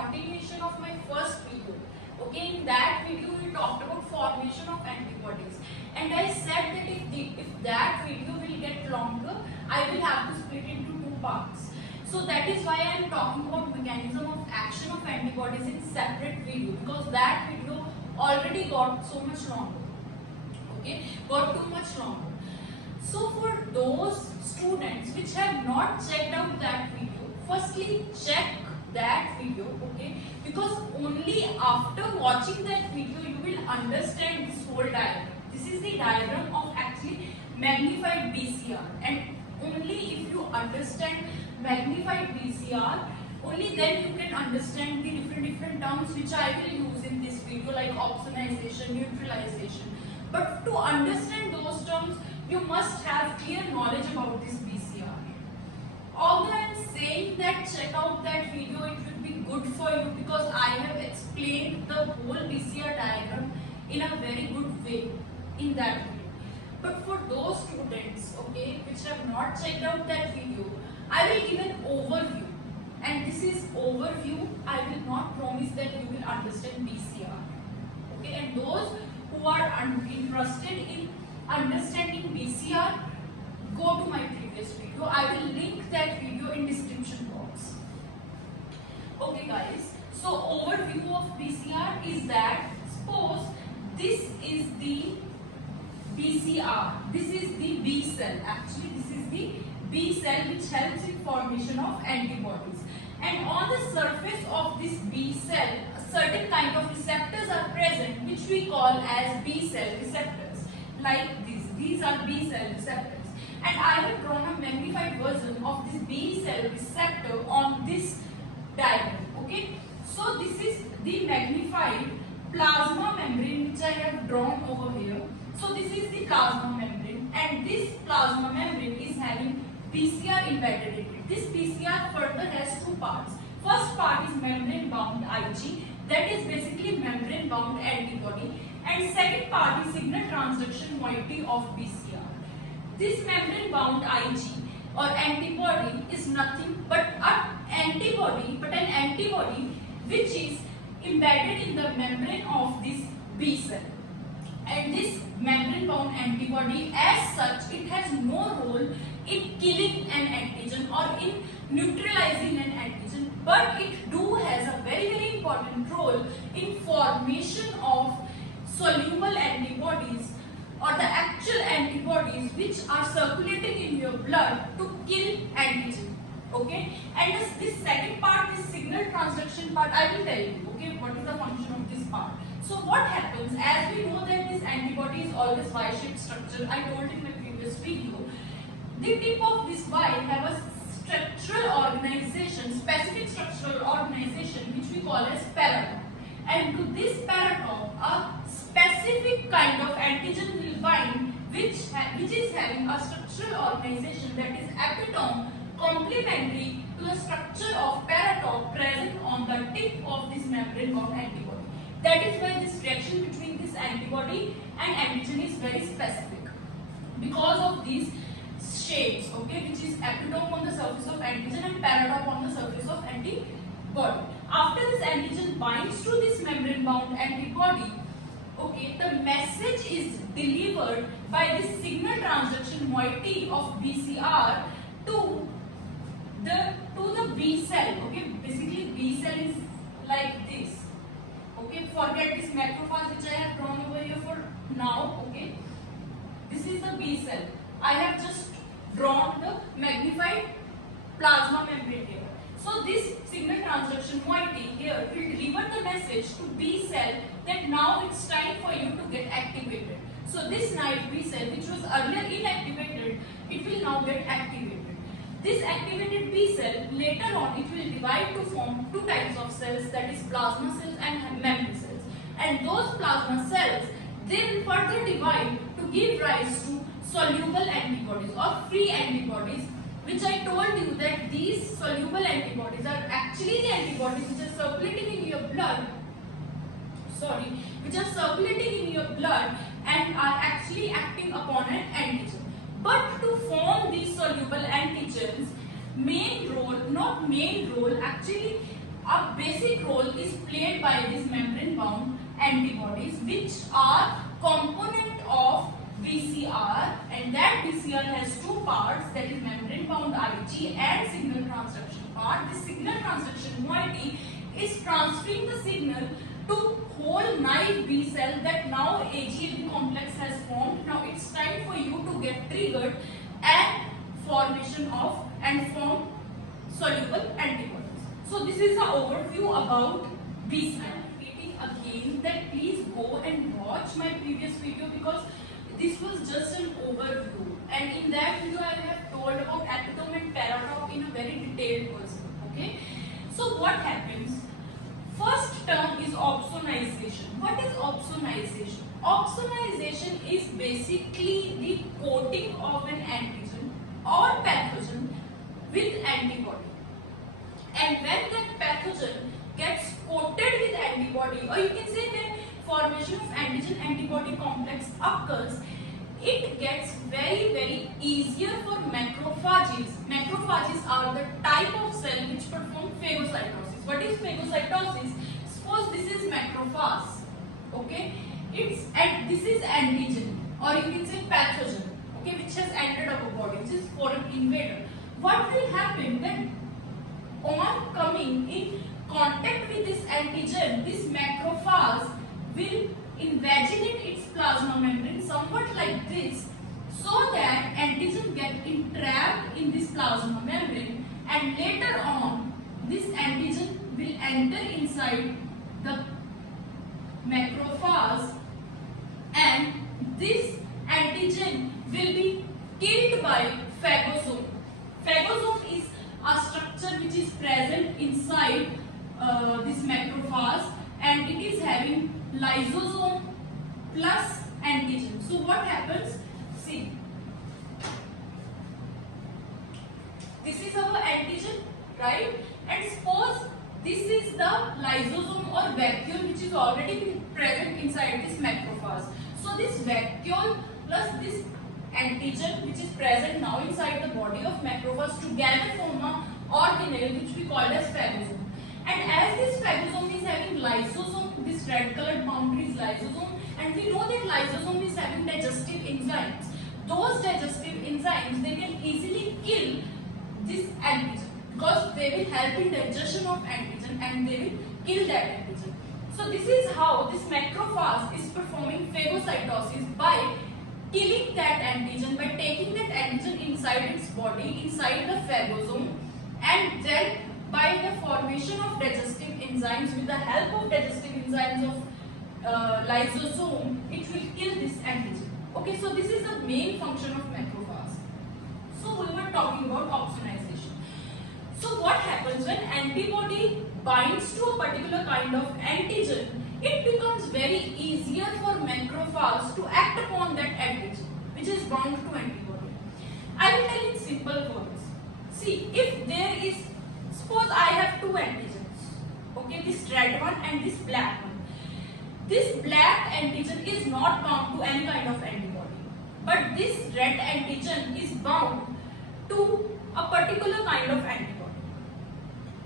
continuation of my first video. Okay, in that video we talked about formation of antibodies, and I said that if that video will get longer, I will have to split into two parts. So that is why I am talking about mechanism of action of antibodies in separate video, because that video already got so much longer. Okay, got too much longer. So for those students which have not checked out that video, firstly check that video, okay, because only after watching that video you will understand this whole diagram. This is the diagram of actually magnified BCR, and only if you understand magnified BCR, only then you can understand the different terms which I will use in this video, like opsonization, neutralization. But to understand those terms, you must have clear knowledge about this BCR. Although I am saying that check out that video, it will be good for you because I have explained the whole BCR diagram in a very good way in that video. But for those students, okay, which have not checked out that video, I will give an overview. And this is overview. I will not promise that you will understand BCR. Okay, and those who are interested in understanding BCR, go to my previous video. I will link that video in description box. Okay guys, so overview of BCR is that, suppose this is the BCR, this is the B cell, actually this is the B cell which helps in formation of antibodies, and on the surface of this B cell a certain kind of receptors are present which we call as B cell receptors, like these are B cell receptors, and I have drawn a magnified version of this B cell receptor on this diagram. Okay, so this is the magnified plasma membrane which I have drawn over here. So this is the plasma membrane, and this plasma membrane is having PCR embedded in it. This PCR further has two parts. First part is membrane bound Ig, that is basically membrane bound antibody, and second part is signal transduction moiety of BCR. This membrane bound Ig or antibody is nothing but an antibody which is embedded in the membrane of this B cell. And this membrane bound antibody as such, it has no role in killing an antigen or in neutralizing an antigen, but it has a very important role in formation of soluble antibodies or the actual antibodies which are circulating in your blood to kill antigen. Okay, and this second part, this signal transduction part, I will tell you, okay, what is the function of this part. So what happens, as we know that this antibody is always Y-shaped structure, I told in my previous video, the tip of this Y have a structural organization, specific structural organization which we call as paratop, and to this paratop a specific kind of antigen will bind which is having a structural organization that is epitome complementary to the structure of paratop present on the tip of this membrane bound antibody. That is why this reaction between this antibody and antigen is very specific, because of these shapes, okay, which is epitope on the surface of antigen and paratop on the surface of antibody. After this antigen binds to this membrane bound antibody, okay, the message is delivered by this signal transduction moiety of BCR to the B cell. Okay, basically B cell is like this. Okay, forget this macrophage which I have drawn over here for now. Okay, this is the B cell. I have just drawn the magnified plasma membrane here. So this signal transduction moiety here will deliver the message to B cell that now it's time for you to get activated. So this night B cell, which was earlier inactivated, it will now get activated. This activated B cell, later on it will divide to form two types of cells, that is plasma cells and memory cells. And those plasma cells, they will further divide to give rise to soluble antibodies or free antibodies, which I told you that these soluble antibodies are actually the antibodies which are circulating in your blood, and are actually acting upon an antigen. But to form these soluble antigens, actually a basic role is played by these membrane bound antibodies, which are component of BCR, and that BCR has two parts, that is membrane bound Ig and signal transduction part. The signal transduction moiety is transferring the signal to whole naive B cell that now AGAB complex has formed. Now it's time for you to get triggered and formation of and form soluble antibodies. So this is the overview about B cell. I'm repeating again that please go and watch my previous video, because this was just an overview, and in that video I have told about epitome and paratome in a very detailed person. Okay, so what happens? First term is opsonization. What is opsonization? Opsonization is basically the coating of an antigen or pathogen with antibody. And when that pathogen gets coated with antibody, or you can say that formation of antigen antibody complex occurs, it gets very easier for macrophages. Macrophages are the type of cell which perform phagocytosis. What is phagocytosis? Suppose this is macrophage, okay? And this is antigen, or you can say pathogen, okay, which has entered our body, which is foreign invader. What will happen then? On coming in contact with this antigen, this macrophage will invaginate its plasma membrane somewhat like this, so that antigen get entrapped in this plasma membrane, and later on this antigen will enter inside the macrophage, and this antigen will be killed by phagosome. Phagosome is a structure which is present inside this macrophage, and it is having lysosome plus antigen. So what happens? See, this is our antigen, right? And suppose this is the lysosome or vacuole which is already been present inside this macrophage. So this vacuole plus this antigen which is present now inside the body of macrophage together form a organelle which we call as phagosome. And as this phagosome is having lysosome, this red colored boundary is lysosome, and we know that lysosome is having digestive enzymes. Those digestive enzymes, they can easily kill this antigen, because they will help in digestion of antigen and they will kill that antigen. So this is how this macrophage is performing phagocytosis, by killing that antigen, by taking that antigen inside its body, inside the phagosome, and then by the formation of digestive enzymes, with the help of digestive enzymes of lysosome, it will kill this antigen. Okay, so this is the main function of macrophage. So we were talking about opsonization. So what happens when antibody binds to a particular kind of antigen? It becomes very easier for macrophage to act upon that antigen which is bound to antibody. I will tell in simple words. See, if there is, suppose I have two antigens, okay, this red one and this black one. This black antigen is not bound to any kind of antibody, but this red antigen is bound to a particular kind of antibody.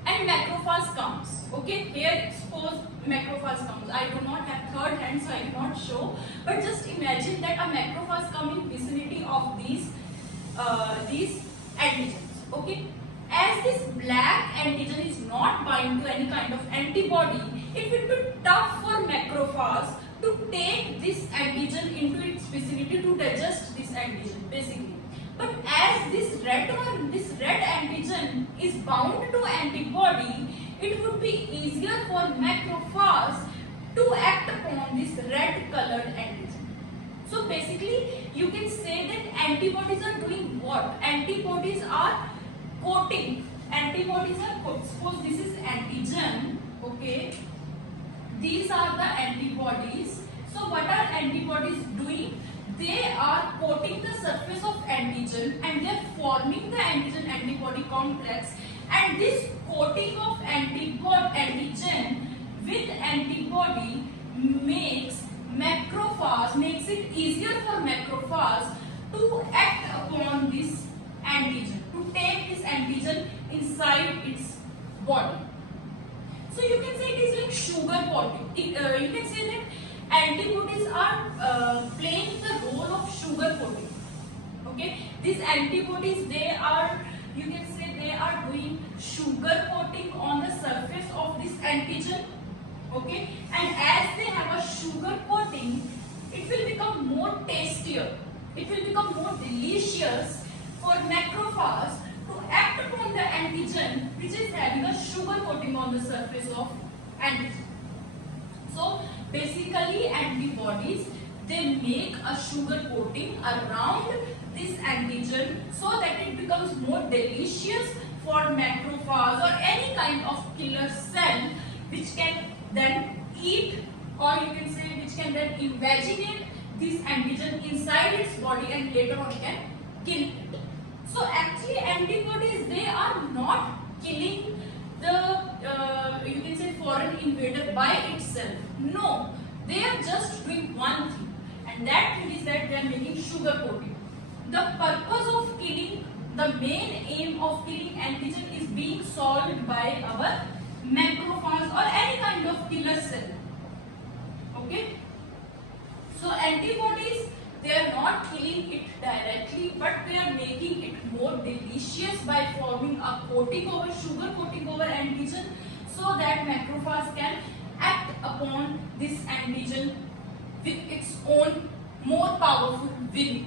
And macrophage comes, okay, here suppose macrophage comes. I do not have third hand, so I cannot show, but just imagine that a macrophage comes in vicinity of these antigens, okay. As this black antigen is not bound to any kind of antibody, it will be tough for macrophage to take this antigen into its vicinity to digest this antigen, basically. But as this red antigen is bound to antibody, it would be easier for macrophage to act upon this red colored antigen. So basically, you can say that antibodies are doing what? Antibodies are coating. Antibodies are coating. Suppose this is antigen, okay. These are the antibodies. So what are antibodies doing? They are coating the surface of antigen and they are forming the antigen antibody complex, and this coating of antigen with antibody makes it easier for macrophage to act upon this antigen, to take this antigen inside its body. So you can say it is like sugar coating. You can say that antibodies are playing the role of sugar coating. Okay, these antibodies, they are, you can say they are doing sugar coating on the surface of this antigen. Okay, and as they have a sugar coating, it will become more tastier, it will become more delicious for macrophages to act upon the antigen which is having a sugar coating on the surface of antigen. So basically antibodies, they make a sugar coating around this antigen so that it becomes more delicious for macrophage or any kind of killer cell which can then eat, or you can say which can then invaginate this antigen inside its body and later on can kill it. So actually antibodies, they are not killing the you can say foreign invader by itself. No, they are just doing one thing, and that thing is that they are making sugar coating. The purpose of killing, the main aim of killing antigen is being solved by our macrophage or any kind of killer cell. Okay, so antibodies, they are not killing it directly, but they are making it more delicious by forming a coating over, sugar coating over antigen, so that macrophage can act upon this antigen with its own more powerful will,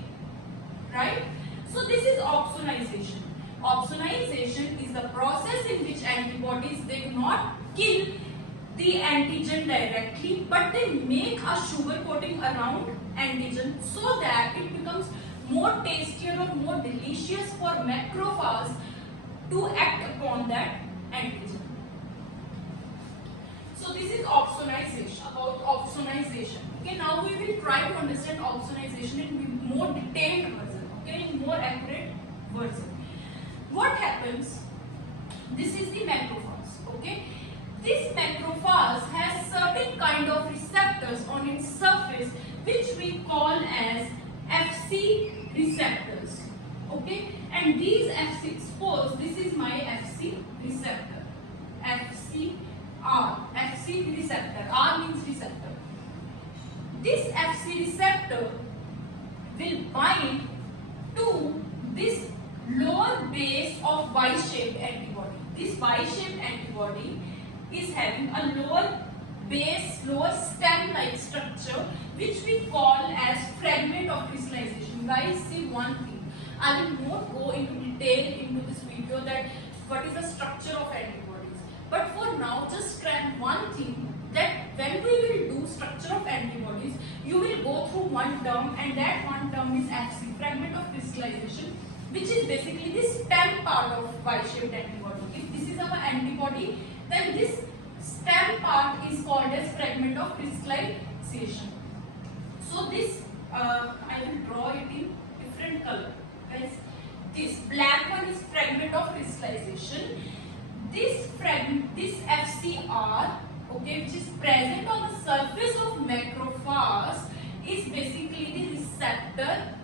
right? So this is opsonization. Opsonization is the process in which antibodies, they do not kill the antigen directly, but they make a sugar coating around antigen so that it becomes more tastier or more delicious for macrophages to act upon that antigen. So this is opsonization, about opsonization. Okay, now we will try to understand opsonization in more detailed version, okay, in more accurate version. What happens? This is the macrophage, okay. This macrophage has certain kind of receptors on its surface which we call as Fc receptors, okay, and these Fc, suppose this is my Fc receptor, Fc receptor, R means receptor. This Fc receptor will bind to this lower base of Y-shaped antibody. This Y-shaped antibody is having a lower base, lower stem-like structure which we call as fragment of crystallization. Guys, see one thing. I will not go into detail into this video that what is the structure of antibodies. But for now, just grab one thing, that when we will do structure of antibodies, you will go through one term, and that one term is Fc, fragment of crystallization, which is basically the stem part of Y-shaped antibody. If this is our antibody, then this stem part is called as fragment of crystallization. So this, I will draw it in different color. Guys, this black one is fragment of crystallization. This fragment, this FCR, okay, which is present on the surface of macrophage, is basically the receptor,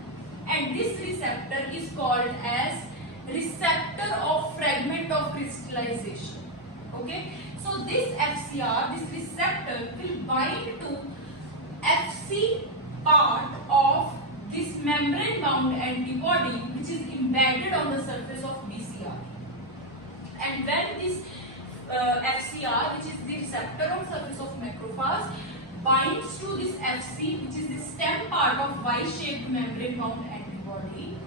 and this receptor is called as receptor of fragment of crystallization. Okay, so this FCR, this receptor, will bind to Fc part of this membrane bound antibody which is embedded on the surface of BCR. And when this FCR, which is the receptor on surface of macrophage, binds to this Fc, which is the stem part of Y-shaped membrane bound antibody,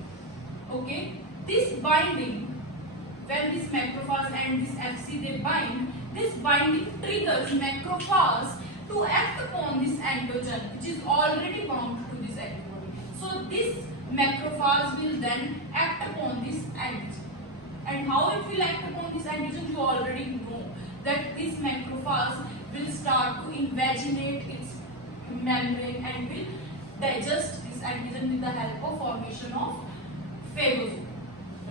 okay, this binding, when this macrophage and this Fc they bind, this binding triggers macrophage to act upon this antigen which is already bound to this antibody. So this macrophage will then act upon this antigen. And how it will act upon this antigen, you already know that this macrophage will start to invaginate its membrane and will digest this antigen with the help of formation of phagosome,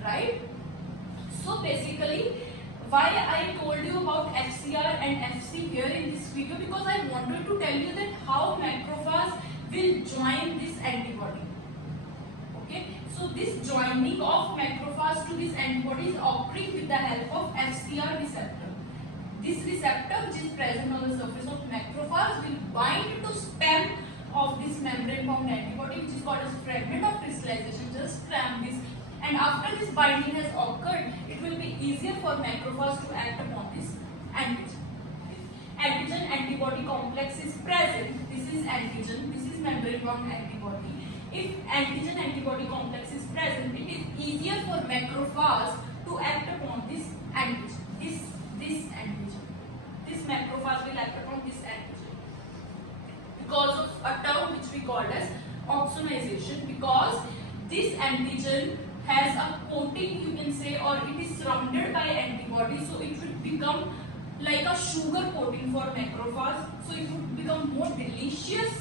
right? So basically, why I told you about FCR and Fc here in this video, because I wanted to tell you that how macrophage will join this antibody. Okay, so this joining of macrophage to this antibody is occurring with the help of FCR receptor. this receptor which is present on the surface of macrophage will bind to stem of this membrane bound antibody, which is called as fragment of crystallization. Just cram this, and after this binding has occurred, it will be easier for macrophage to act upon this antigen. Antigen antibody complex is present. This is antigen, this is membrane bound antibody. If antigen antibody complex is present, it is easier for macrophage to act upon this antigen. This antigen. This macrophage will act upon this antigen because of a term which we called as opsonization, because this antigen has a coating, you can say, or it is surrounded by antibodies, so it will become like a sugar coating for macrophage, so it would become more delicious.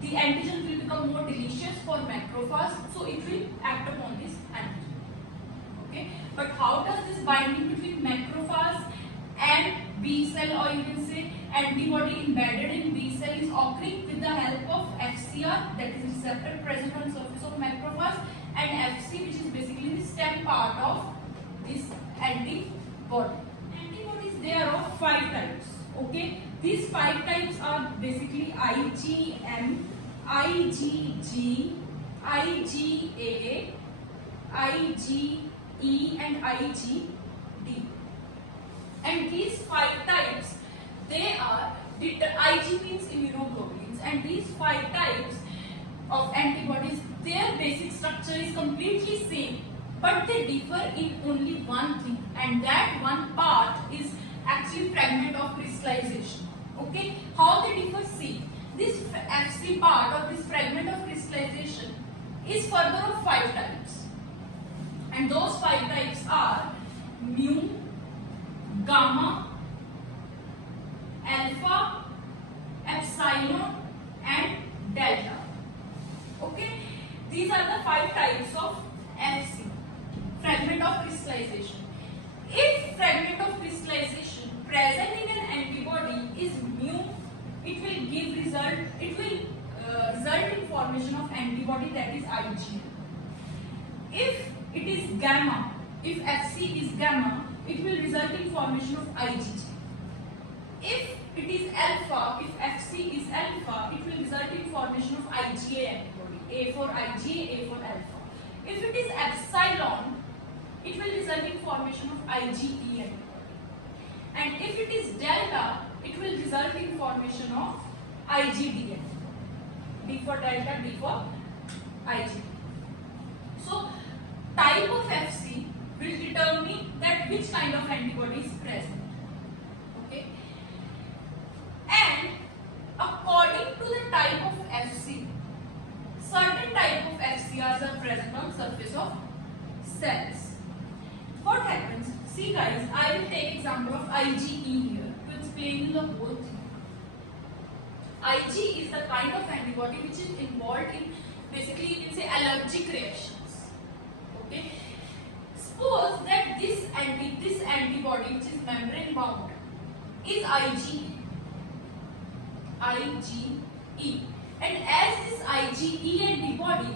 The antigen will become more delicious for macrophage, so it will act upon this antigen. Okay, but how does this binding between macrophage and B cell, or you can say antibody embedded in B cell, is occurring with the help of FCR, that is receptor present on surface of macrophage, and FC, which is basically the stem part of this antibody. Antibodies, there are 5 types. Okay, these 5 types are basically IgM, IgG, IgA, IgE, and IgD. And these 5 types, they are, Ig means immunoglobulins, and these 5 types of antibodies, their basic structure is completely same, but they differ in only one thing, and that one part is actually fragment of crystallization. Okay, how they differ? See, this FC part or this fragment of crystallization is further of 5 types, and those 5 types are mu, gamma, alpha, epsilon, and delta. Okay, these are the 5 types of FC, fragment of crystallization. If fragment of crystallization present in an antibody is mu, it will give result. It will result in formation of antibody, that is IgG. If it is gamma, if FC is gamma, it will result in formation of IgG. If it is alpha, if FC is alpha, it will result in formation of IgA antibody. A for IgA, A for alpha. If it is epsilon, it will result in formation of IgE antibody. And if it is delta, it will result in formation of IgD antibody. D for delta, D for IgD. So, type of FC will determine that which kind of antibody is present. Okay. And according to the type of FC, certain type of FCRs are present on surface of cells. What happens? See guys, I will take example of IgE here to explain the whole thing. Ig is the kind of antibody which is involved in, basically you can say, allergic reactions. Okay. Suppose that this antibody which is membrane bound is IgE. And as this IgE antibody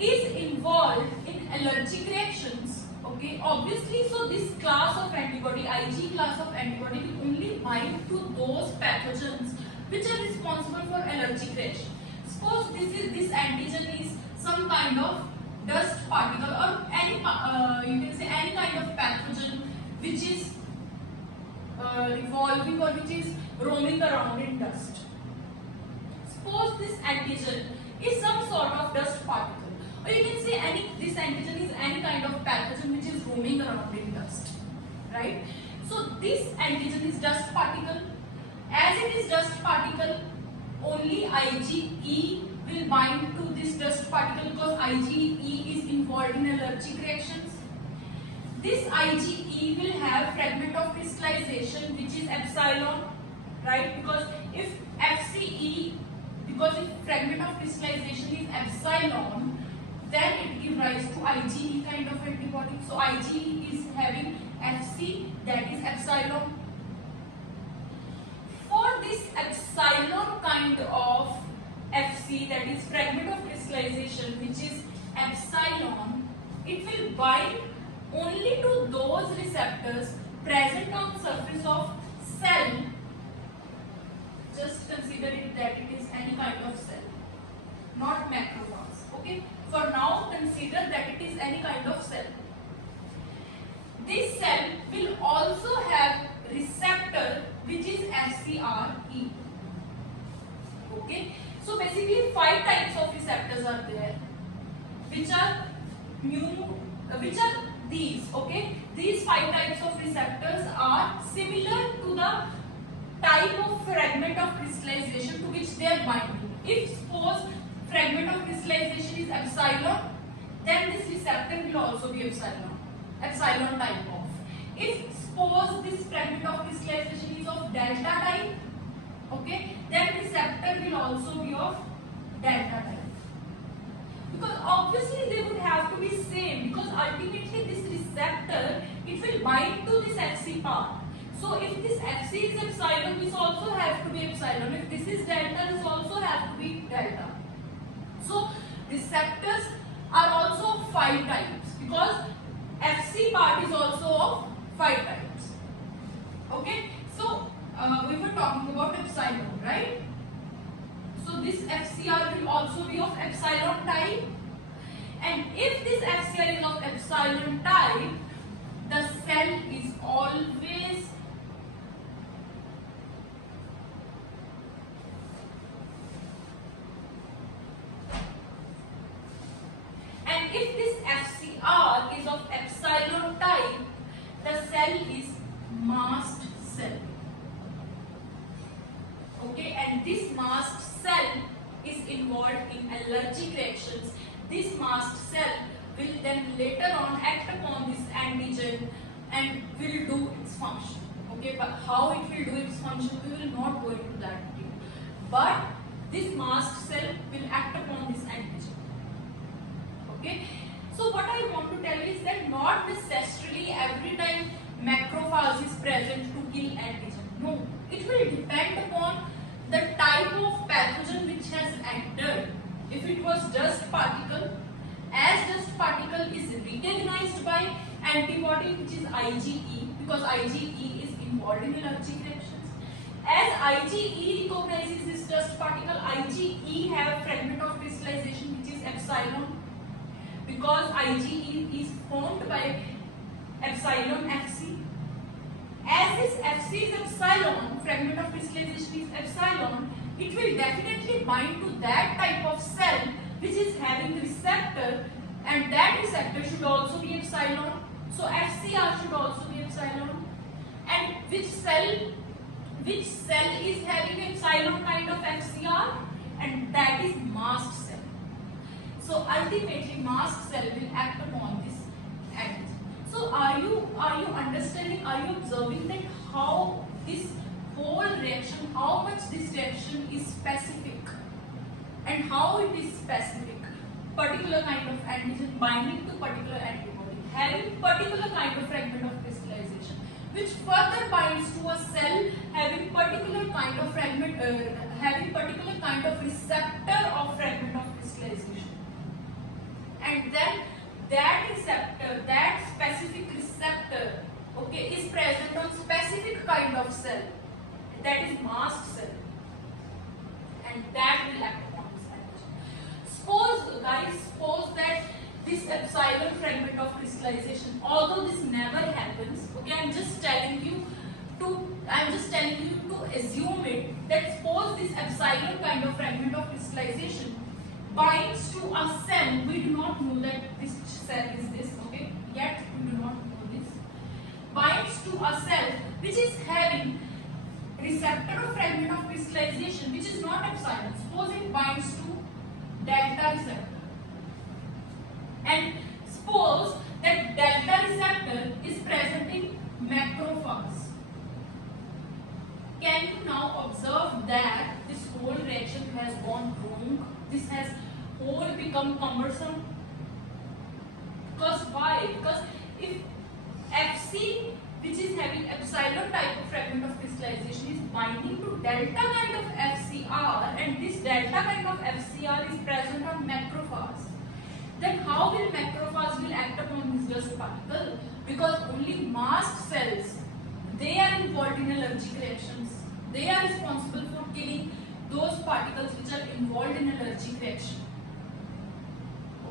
is involved in allergic reactions, okay, obviously, so this class of antibody, Ig class of antibody, will only bind to those pathogens which are responsible for allergic reaction. Suppose this antigen is some kind of dust particle, or any you can say any kind of pathogen which is revolving or which is roaming around in dust. Suppose this antigen is some sort of dust particle, or you can say this antigen is any kind of pathogen which is roaming around in dust, right? So this antigen is dust particle. As it is dust particle, only IgE will bind to this dust particle because IgE is involved in allergic reactions. This IgE will have fragment of crystallization which is epsilon, right? Because if fragment of crystallization is epsilon, then it gives rise to IgE kind of antibody. So IgE is having FC, that is epsilon. For this epsilon kind of FC, that is fragment of crystallization which is epsilon, it will bind only to those receptors present on surface surface of cell, just consider it that it is any kind of cell, not macrophage. Okay, for now consider that it is any kind of cell. This cell will also have receptor which is FcRe. Okay, so basically 5 types of receptors are there, which are these. Okay, these 5 types of receptors are similar to the type of fragment of crystallization to which they are binding. If suppose fragment of crystallization is epsilon, then this receptor will also be epsilon type of. If suppose this fragment of crystallization is of delta type, okay, then receptor will also be of delta type. Because obviously they would have to be same, because ultimately this receptor, it will bind to this Fc part. So if this Fc is epsilon, this also has to be epsilon. If this is delta, this also has to be delta. So receptors are also 5 types, because Fc part is also of 5 types. Okay, so we were talking about epsilon, right? So this FcR will also be of epsilon type, and if this FcR is of epsilon type, the cell is always if this FcR is of epsilon type, the cell is masked cell. Okay, and this masked cell is involved in allergic reactions. This masked cell will then later on act upon this antigen and will do its function. Okay, but how it will do its function, we will not go into that detail. But this masked cell will act upon this antigen. Okay, so what I want to tell you is that not necessarily every time macrophage is present to kill antigen. No, it will depend upon the type of pathogen which has entered. If it was dust particle, as dust particle is recognized by antibody which is IgE, because IgE is involved in allergic reactions. As IgE recognizes this dust particle, IgE have fragment of crystallization which is epsilon, because IgE is formed by epsilon Fc. As this Fc is epsilon, fragment of crystallization is epsilon, it will definitely bind to that type of cell which is having receptor, and that receptor should also be epsilon. So FcR should also be epsilon. And which cell is having epsilon kind of FcR? And that is masked cell. So ultimately masked cell will act upon this antigen. So are you understanding, are you observing that how this whole reaction, how much this reaction is specific and how it is specific? Particular kind of antigen binding to particular antibody, having particular kind of fragment of crystallization, which further binds to a cell having particular kind of fragment, having particular kind of receptor of fragment of crystallization. And then that receptor, that specific receptor, okay, is present on specific kind of cell, that is masked cell, and that will act upon this antigen. Suppose that this epsilon fragment of crystallization, although this never happens, okay, I'm just telling you to assume it, that suppose this epsilon kind of fragment of crystallization binds to a cell. We do not know that this cell is this, okay, yet we do not know this. Binds to a cell which is having receptor of fragment of crystallization which is not epsilon. Suppose it binds to delta receptor, and suppose that delta receptor is present in macrophage. Can you now observe that this whole reaction has gone wrong? This has whole become cumbersome. Because why? Because if Fc, which is having epsilon type of fragment of crystallization, is binding to delta kind of FcR, and this delta kind of FcR is present on macrophage, then how will macrophage will act upon this dust particle? Because only masked cells, they are in allergic reactions. They are responsible for killing those particles which are involved in allergic reaction.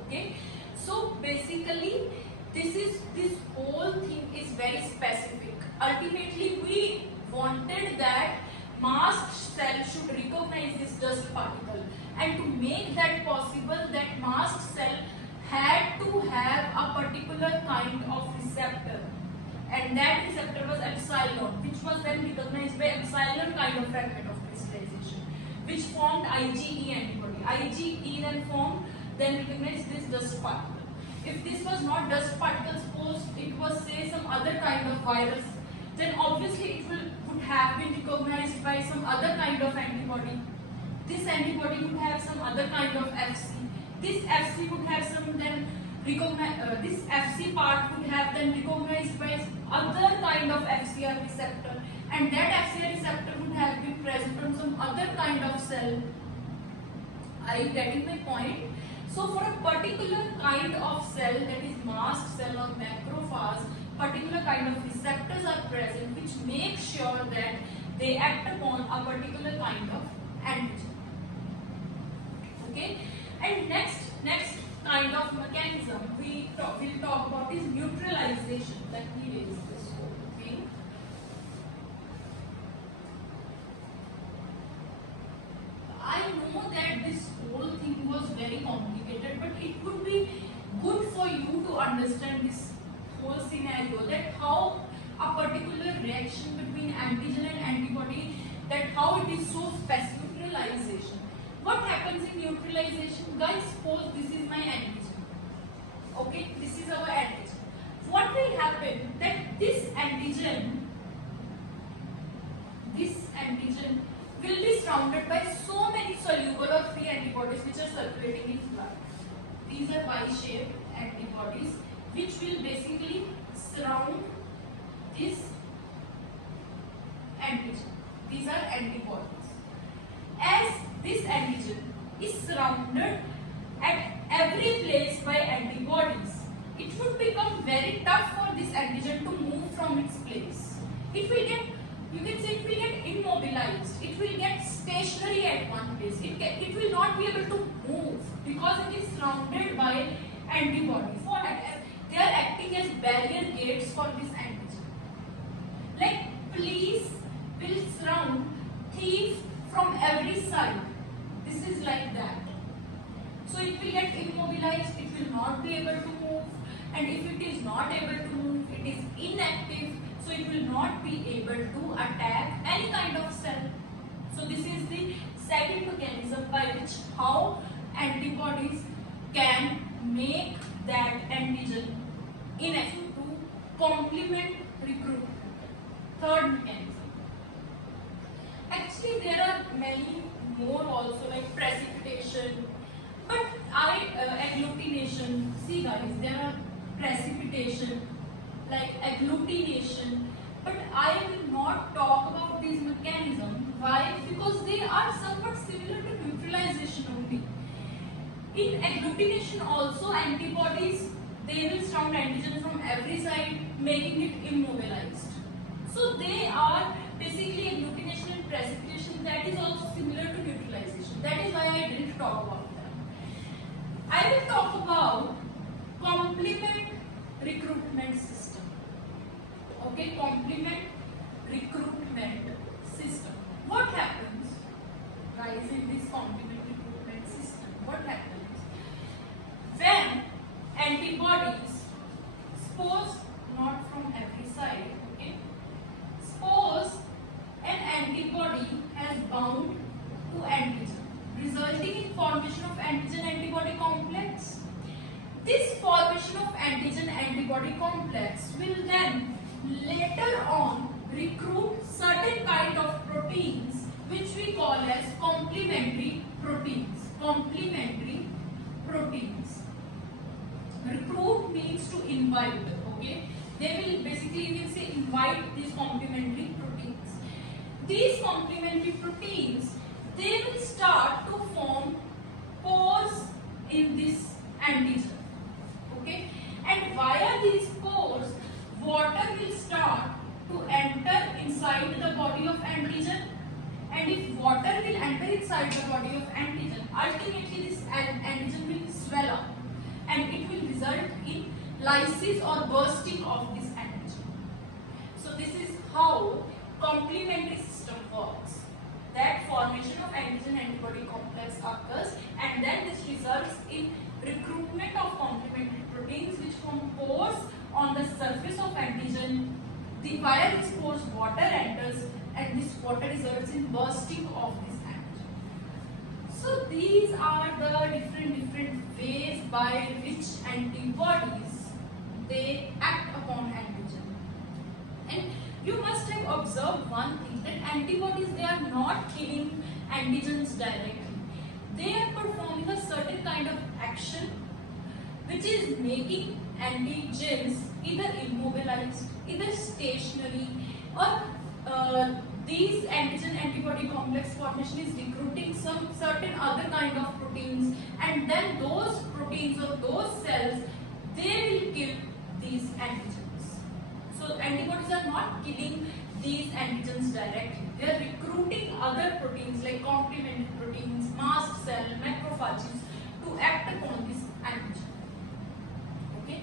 Okay, so basically this whole thing is very specific. Ultimately, we wanted that masked cell should recognize this dust particle, and to make that possible, that masked cell had to have a particular kind of receptor, and that receptor was epsilon, which was then recognized by epsilon kind of fragment of crystallization, which formed IgE antibody. IgE then recognized this dust particle. If this was not dust particle, suppose it was say some other kind of virus, then obviously it would have been recognized by some other kind of antibody. This antibody would have some other kind of FC. This FC would have some then this FC part would have then recognized by other kind of FCR receptor, and that FCR receptor would have been present on some other kind of cell. Are you getting my point? So for a particular kind of cell, that is mast cell or macrophage, particular kind of receptors are present which make sure that they act upon a particular kind of antigen. Okay, and next kind of mechanism we'll talk about is neutralization. Let me raise this whole thing. I know that this whole thing was very complicated, but it would be good for you to understand this whole scenario, that how a particular reaction between antigen and antibody, that how it is so specific. Neutralization. What happens in neutralization? Guys, suppose this is my antigen. Okay, this is our antigen. What will happen that this antigen will be surrounded by so many soluble or free antibodies which are circulating in blood. These are Y-shaped antibodies which will basically surround this antigen. These are antibodies. As this antigen is surrounded at every place by antibodies, it would become very tough for this antigen to move from its place. It will get, you can say it will get immobilized. It will get stationary at one place. It will not be able to move because it is surrounded by antibodies. They are acting as barrier gates for this antigen. Like police will surround thieves from every side. This is like that. So it will get immobilized, it will not be able to move, and if it is not able to move, it is inactive, so it will not be able to attack any kind of cell. So this is the second mechanism by which how antibodies can make that antigen inactive to complement recruitment. Third mechanism. Actually, there are many more also, like precipitation, but agglutination. See guys, there are precipitation, like agglutination, but I will not talk about these mechanisms. Why? Because they are somewhat similar to neutralization only. In agglutination also, antibodies, they will surround antigen from every side, making it immobilized. So they are basically agglutination and precipitation, that is also similar to neutralization. That is why I didn't talk about them. I will talk about complement recruitment system. Okay, complement recruitment system. What happens, guys, in this complement recruitment system? What happens when antibodies, suppose not from every side, okay? Suppose an antibody has bound to antigen, resulting in formation of antigen-antibody complex. This formation of antigen-antibody complex will then later on recruit certain kind of proteins which we call as complementary proteins. Complementary proteins. Recruit means to invite, okay? They will basically, you can say, invite these complementary proteins. These complementary proteins, they will start to form pores in this antigen, okay? And via these pores, water will start to enter inside inside the body of antigen, and if water will enter inside the body of antigen, ultimately this antigen will swell up and it will result in lysis or bursting of this antigen. So this is how complementary system works. That formation of antigen antibody complex occurs, and then this results in recruitment of complementary proteins which form pores on the surface of antigen. Via these pores water enters, and this water results in bursting of this antigen. So these are the different ways by which antibodies they act upon antigen. And you must have observed one thing, that antibodies, they are not killing antigens directly. They are performing a certain kind of action which is making antigens either immobilized, either stationary, or these antigen antibody complex formation is recruiting some certain other kind of proteins, and then those proteins or those cells, they will kill these antigens. So antibodies are not killing these antigens directly. They are recruiting other proteins like complementary proteins, mast cell, macrophages to act upon this antigen. Okay.